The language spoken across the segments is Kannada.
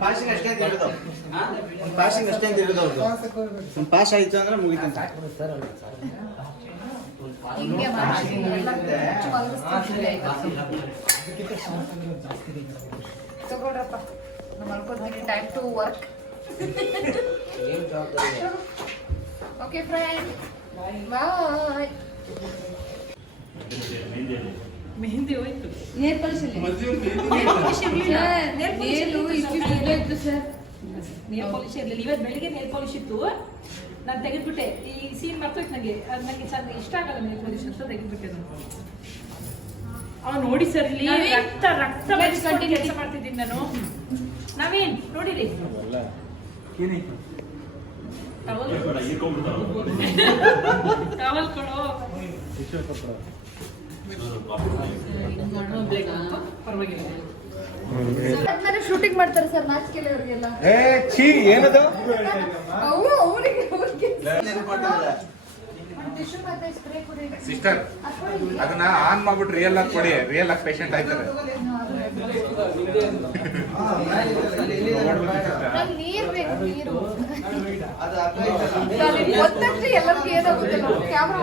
ಪಾಸಿಂಗ್ ಅಷ್ಟೇ ಅಂತ ಇರೋದು ಅವ್ರದ್ದು. ಪಾಸ್ ಆಯ್ತು ಅಂದ್ರೆ ಮುಗಿತಂತ. ತಗೊಳ್ರಪ್ಪ, ಮಲ್ಕೋತೀನಿ. Time to work. Okay friend, bye. Mehndi ಹೋಯ್ತು. ನೇಲ್ ಪಾಲಿಶ್ ಇತ್ತು ಸರ್. ನೇಲ್ ಪಾಲಿಶ್ ಇರಲಿಲ್ಲ. ಇವತ್ತು ಬೆಳಿಗ್ಗೆ ನೇಲ್ ಪಾಲಿಶ್ ಇತ್ತು, ನಾನು ತೆಗೆದ್ಬಿಟ್ಟೆ. ಈ ಸೀನ್ ಮರ್ತೋಯ್ತು ನನಗೆ. ಅದು ನನಗೆ ಚಂದ ಇಷ್ಟ ಆಗಲ್ಲ ನೇಲ್ ಪಾಲಿಶ್ ಅಂತ ತೆಗೆದ್ಬಿಟ್ಟೆ ನಾನು. ಅವ್ನು ನೋಡಿ ಸರ್, ಇಲ್ಲಿ ರಕ್ತ ರಕ್ತ ಕೆಲಸ ಮಾಡ್ತಿದ್ದೀನಿ ನಾನು. ನವೀನ್ ನೋಡಿರಿ, ಟವಲ್ ಕೊಡೋ. ಪರವಾಗಿಲ್ಲ. ಶೂಟಿಂಗ್ ಮಾಡ್ತಾರೆ ಸರ್, ನಾಚಿಕೆಲ್ಲ ಅವ್ರಿಗೆಲ್ಲ. ಏನದು ಸಿಸ್ಟರ್, ಅದನ್ನ ಆನ್ ಮಾಡ್ಬಿಟ್ಟು ರಿಯಲ್ ಆಗಿ ಕೊಡಿ. ರಿಯಲ್ ಆಗಿ ಪೇಷಂಟ್ ಆಯ್ತಾರೆ. ನೀರ್ ಬೇಕು, ನೀರು. ಗೊತ್ತಷ್ಟೇ ಎಲ್ಲರಿಗೂ ಏನಾಗುತ್ತೆ. ಕ್ಯಾಮ್ರಾ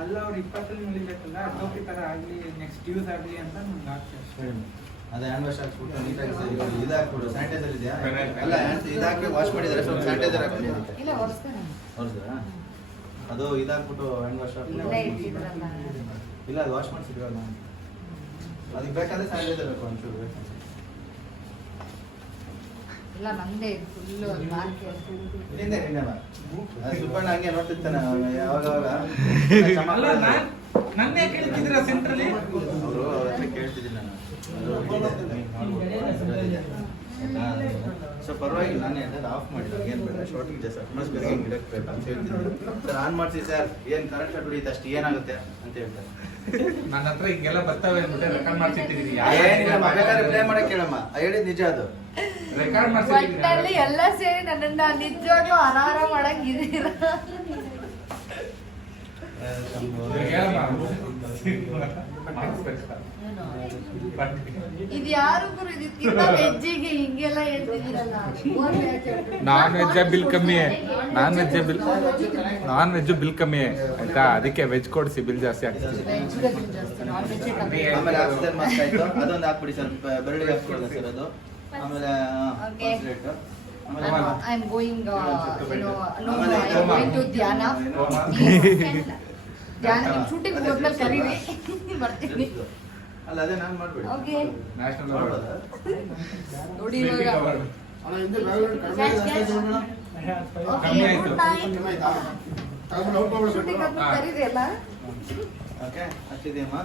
ಅಲ್ಲ ಅವ್ರು 20 ಮುಗಿಬೇಕಲ್ಲ, ಟೋಪಿ ತರ ಆಗ್ಲಿ, ನೆಕ್ಸ್ಟ್ ಯೂಸ್ ಆಗ್ಲಿ ಅಂತ ನಮ್ಗೆ ಆಗ್ತದೆ. ಅದೇ ಹ್ಯಾಂಡ್ ವಾಶ್ ಹಾಕ್ಬಿಟ್ಟು ನೀಟಾಗಿ ಇದು ಹಾಕ್ಬಿಡು. ಸ್ಯಾನಿಟೈಸರ್ ಇದೆಯಾ? ಅಲ್ಲ, ಇದಾಕಿ ವಾಶ್ ಮಾಡಿದ್ದಾರೆ, ಸ್ವಲ್ಪ ಸ್ಯಾನಿಟೈಸರ್ ಹಾಕ್ಬಿಡಿ. ಇಲ್ಲ, ಒರೆಸ್ತಾರ. ಅದು ಇದಾಕ್ಬಿಟ್ಟು ಹ್ಯಾಂಡ್ ವಾಶ್ ಹಾಕ್ಬಿಟ್ಟು ಇಲ್ಲ, ಅದು ವಾಶ್ ಮಾಡಿಸಿದ್ರಲ್ಲ, ಅದಕ್ಕೆ ಬೇಕಾದ್ರೆ ಸ್ಯಾನಿಟೈಸರ್ ಬೇಕು ಒಂಚೂರು ಬೇಕು. ಇಲ್ಲ, ನಂದೇ ಫುಲ್ಲು ಮಾರ್ಕೆ. ನಿನ್ನೆ ಸುಬ್ಬಣ್ಣ ಹಂಗೆ ನೋಡ್ತಿರ್ತಾನೆ ಯಾವಾಗ ನನ್ನೇ ಕೇಳ್ತಿದ್ರ ಸೆಂಟ್ರಲ್ಲಿ. ಅವರು ಅವ್ರ ಹತ್ರ ಕೇಳ್ತಿದ್ದೀನಿ ನಾನು. ಸೊ ಪರವಾಗಿಲ್ಲ, ನಾನೇ ಅದು ಆಫ್ ಮಾಡಿಲ್ಲ. ಏನು ಬೇಡ, ಶಾರ್ಟಿಗೆ ಜಾಸ್ತಿ ಅಟ್ಮಾಸ್ಫಿಯರ್ಗೆ ಹಿಂಗೆ ಇಡಕ್ಕೆ ಬೇಕು ಅಂತ ಹೇಳ್ತಿದ್ದೀನಿ. ಸರ್ ಆನ್ ಮಾಡಿಸಿ ಸರ್, ಏನು ಕರೆಂಟ್ ಶಾರ್ಟ್ ಹೊಡಿಯುತ್ತೆ ಅಷ್ಟು ಏನಾಗುತ್ತೆ ಅಂತ ಹೇಳ್ತಾರೆ. ನನ್ನ ಹತ್ರ ಹಿಂಗೆಲ್ಲ ಬರ್ತವೆ ಅಂದ್ಬಿಟ್ಟೆ ರೆಕಾರ್ಡ್ ಮಾಡ್ತಿದ್ದೀನಿ. ಏನಿಲ್ಲ, ಬೇಕಾದ್ರೆ ಪ್ಲೇ ಮಾಡಕ್ಕೆ ಕೇಳಮ್ಮ, ಹೇಳಿದ್ ನಿಜ. ಅದು ರೆಕಾರ್ಡ್ ಒಟ್ಟಲ್ಲಿ ಮಾಡ್ತಿದ್ದೀನಿ. ಎಲ್ಲ ಸೇರಿ ನನ್ನನ್ನ ನಿಜವಾಗ್ಲೂ ಅನಾರ ಮಾಡಂಗಿದ್ದೀರ. ಇದು ಯಾರು ಗುರು, ಇದಕ್ಕಿಂತ ವೆಜ್ಜಿಗೆ ಹಿಂಗೆಲ್ಲ ಹೇಳ್ತಿದ್ದೀರಲ್ಲ. ನಾನ್ ವೆಜ್ ಬಿಲ್ ಕಮ್ಮಿ. ನಾನ್ ವೆಜ್ ಬಿಲ್ ಕಮ್ಮಿ ಆಯ್ತಾ, ಅದಕ್ಕೆ ವೆಜ್ ಕೊಡಿಸಿ ಬಿಲ್ ಜಾಸ್ತಿ ಆಗ್ತದೆ. ಆಮೇಲೆ ಆಕ್ಸಿಜನ್ ಮಾಸ್ಕ್ ಆಯ್ತು, ಅದೊಂದು ಹಾಕ್ಬಿಡಿ ಸರ್, ಬೆರಳಿಗೆ ಹಾಕ್ಬಿಡೋದು ಸರ್ ಅದು. ಆಮೇಲೆ I am going to ಧ್ಯಾನ. ಶೂಟಿಂಗ್ ಹೋದ್ಮೇಲೆ ಕರೀರಿ, ಬರ್ತೀನಿ. ಅಲ್ಲ, ಅದೇ ನಾನು ಮಾಡ್ಬಿಡಿ. ಓಕೆ, ನ್ಯಾಷನಲ್ ನೋಡಿ ಇವಾಗ ಶೂಟಿಂಗ್ ಆದ್ಮೇಲೆ ಕರೀರಿ ಅಲ್ಲ. ಓಕೆ, ಹಚ್ಚಿದೆಯಮ್ಮ.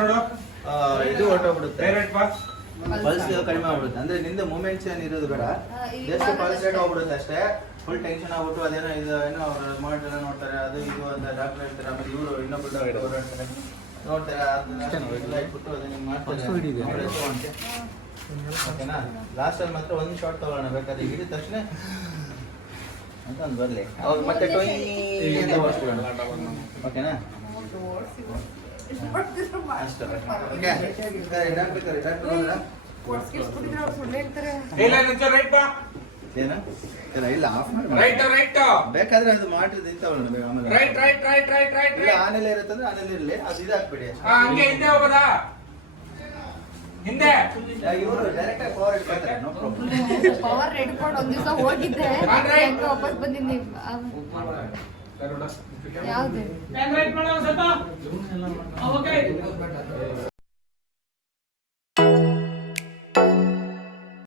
ನೋಡು, ಇದು ಹೊರಟೋಗ್ಬಿಡುತ್ತೆ, ಬಾಕ್ಸ್ ಪಲ್ಸ್ ಕಡಿಮೆ ಆಗ್ಬಿಡುತ್ತೆ. ಅಂದ್ರೆ ನಿಂದ ಮೂಮೆಂಟ್ಸ್ ಏನಿರೋದು ಬೇಡ, ಜಸ್ಟ್ ಪಲ್ಸ್ ರೇಟ್ ಹೋಗ್ಬಿಡುತ್ತೆ ಅಷ್ಟೇ. ಫುಲ್ ಟೆನ್ಷನ್ ಆಗ್ಬಿಟ್ಟು ಅದೇನೋ ಇದು ಏನೋ ಅವ್ರು ಮಾಡೆಲ್ಲ ನೋಡ್ತಾರೆ ಅದು ಇದು ಅಂತ ಡಾಕ್ಟರ್ ಹೇಳ್ತಾರೆ. ಆಮೇಲೆ ಇವರು ಇನ್ನೊಬ್ರು ಡಾಕ್ಟರ್ ಅವರು ಹೇಳ್ತಾರೆ ನೋಡ್ತಾರೆ ಅದನ್ನ ಇಟ್ಬಿಟ್ಟು ಅದನ್ನ ಮಾಡ್ತಾರೆ. ಓಕೆನಾ? ಲಾಸ್ಟಲ್ಲಿ ಮಾತ್ರ ಒಂದು ಶಾರ್ಟ್ ತಗೊಳ್ಳೋಣ ಬೇಕಾದ್ರೆ ಹಿಡಿದ ತಕ್ಷಣ ಅಂತ ಒಂದು ಬರಲಿ ಅವಾಗ ಮತ್ತೆ ಟೊಯ್ ಅಂತ ಓಡಿಸ್ಬಿಡೋಣ. ಓಕೆನಾ? ಅಷ್ಟೇ. ಓಕೆ ಡಾಕ್ಟರ್ ರೈಟ್ ಬಾ ಏನು ಇಲ್ಲ ಆಫ್ ಮಾಡಿ ರೈಟ್ ಬೇಕಾದ್ರೆ ಅದು ಮಾಡಿದ್ರೆ ನಿಂತವಳ ಆಮೇಲೆ ರೈಟ್ ಇಲ್ಲ ಆನೆಲ್ಲ ಇರುತ್ತಂದ್ರೆ ಆನೆಲ್ಲ ಇರಲಿ ಅದು ಇದಾಕ್ಬೇಡಿ ಹಂಗೆ ಹಿಂದೆ ಹೋಗೋದಾ ಹಿಂದೆ ಇವರು ಡೈರೆಕ್ಟ್ ಆಗಿ ಪವರ್ ಇಟ್ಕೊಳ್ತಾರೆ ನೋ ಪ್ರಾಬ್ಲಮ್. ಪವರ್ ಹಿಡ್ಕೊಂಡು ಒಂದ್ ದಿವಸ ಹೋಗಿದ್ದೆ ಹೆಂಗ ವಾಪಸ್ ಬಂದಿನಿ. ಯಾವ್ದು ರೈಟ್ ಮಾಡೋ ಸ್ವಲ್ಪ ಓಕೆ